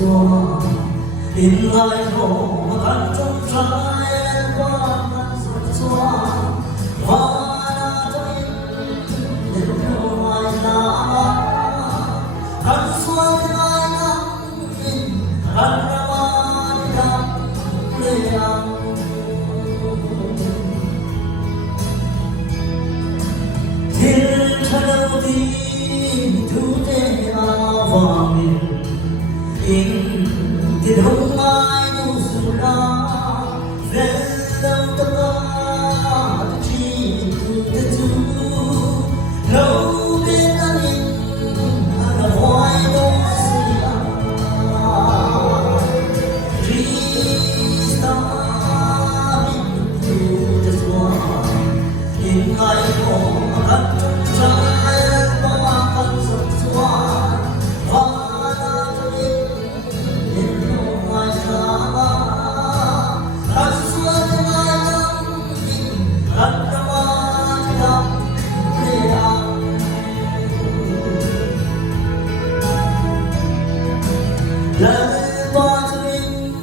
gió in lại thổ khăn trong trái qua khăn giọt gió hoa đã thấy đến đâu ngoài lá khăn xuôi ai nắng nhìn khăn ra hoa đắm liang thiên thân đi thu thế vàng in tiền không ai ngu dù la về đâu tất cả chỉ từ từ lâu bên anh là hoài đâu xưa Krista in từ từ in ai không ăn trái bao ăn sập xóa lời qua mình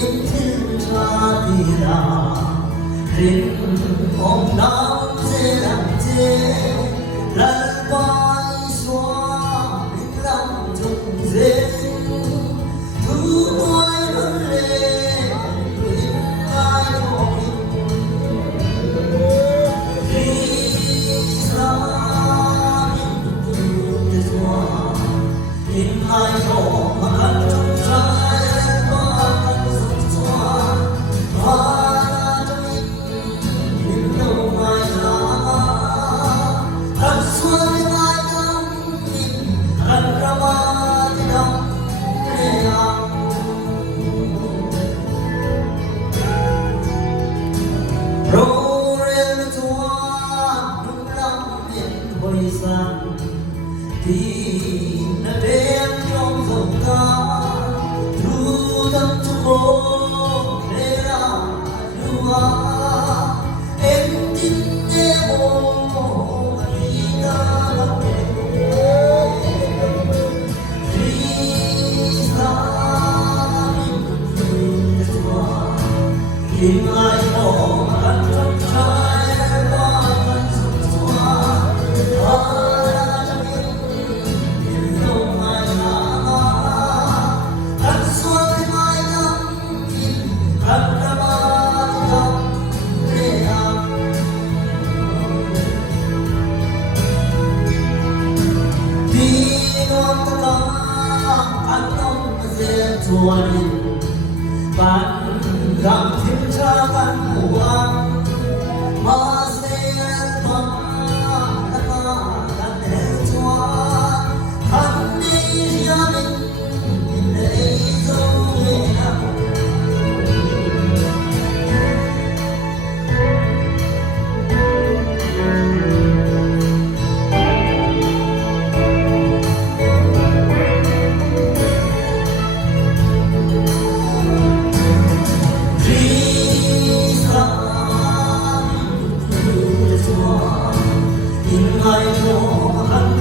in thiên cha đi ra riêng ông nào sẽ làm thế lời qua xóa biết lòng trùng dễ thứ nói lớn lên người ai thôi khi xa in xóa in ai thôi mà ăn trong trái qua ăn sông xóa hoa đã in đâu ngoài lá ăn xuôi ai nắng nhìn ăn ra hoa thì đắm rô rên xóa nung lắm in hồi sáng thì nó đem trong dòng ca thu tâm cho bố để ra lưu hoa em tin nghe bố khi ta lắm khi xa in xóa in ai bỏ ăn trong trái qua ăn sông xóa bạn gặp thiên cha bạn mù ăn mà sẽ thoát đã để cho hắn đi ra mình để dấu về in ai cho khăn